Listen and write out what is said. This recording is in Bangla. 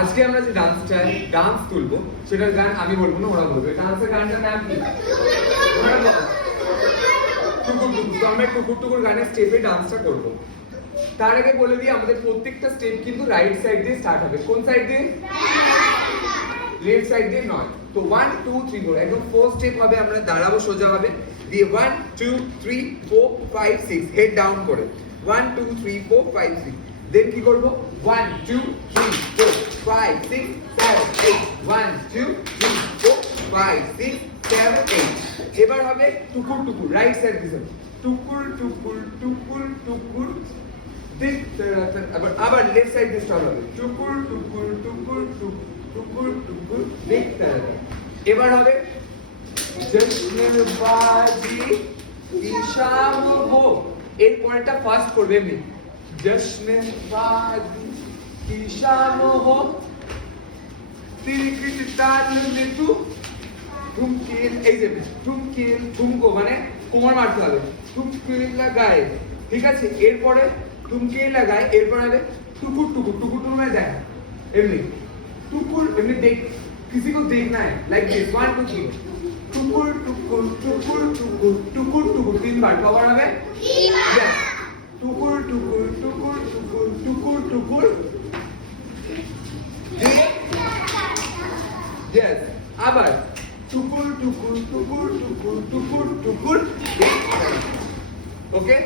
আজকে আমরা যে ডান্স তুলবো সেটার গান আমি বলবো না, ওরা বলবে। ডান্সের গানটার নাম কি? ওরা বল। টুকুর টুকুর। তো আমরা টুকুর টুকুর গানের স্টেপে ডান্সটা করবো। তার আগে বলে দিই আমাদের প্রত্যেকটা স্টেপ কিন্তু রাইট সাইড দিয়ে স্টার্ট হবে। কোন সাইড দিয়ে? লেফট সাইড দিয়ে নয়। তো 1 2 3 4 একদম ফার্স্ট স্টেপ হবে, আমরা দাঁড়াবো সোজাভাবে, দিয়ে 1 2 3 4 5 6 হেড ডাউন করে 1 2 3 4 5 6। দেন কি করব? 1 2 3 4 5 6 7 8 1 2 3 4 5 6 7 8। এবার হবে টুকুর টুকুর, রাইট সাইড দিকে টুকুর টুকুর টুকুর টুকুর। আবার লেফট সাইড দিয়ে স্টার্ট হবে টুকুর টুকুর টুকুর টুকুর টুকুর। এবার হবে জশ্নবাজি কি শাম হো, এর পরেরটা ফার্স্ট করবে এমনি জশ্নবাজি কি শাম হো তিরিকিট তাল মিটু ঠুমকিল। এই যে ঠুমকিল ঠুমকো মানে কোমর মারতে হবে, ঠুমকিল লাগায়, ঠিক আছে? এরপরে ঠুমকিল লাগায়, এরপর হবে টুকুর টুকুর। টুকুর টুকুর মানে দেখ এমনি टुकुर एमनी देख, किसी को देखना है लाइक दिस 1 2 3 टुकुर टुकुर टुकुर टुकुर टुकुर टुकुर 3 बार कवर হবে 3 बार टुकुर टुकुर टुकुर टुकुर टुकुर टुकुर यस আবার टुकुर टुकुर टुकुर टुकुर टुकुर टुकुर ओके।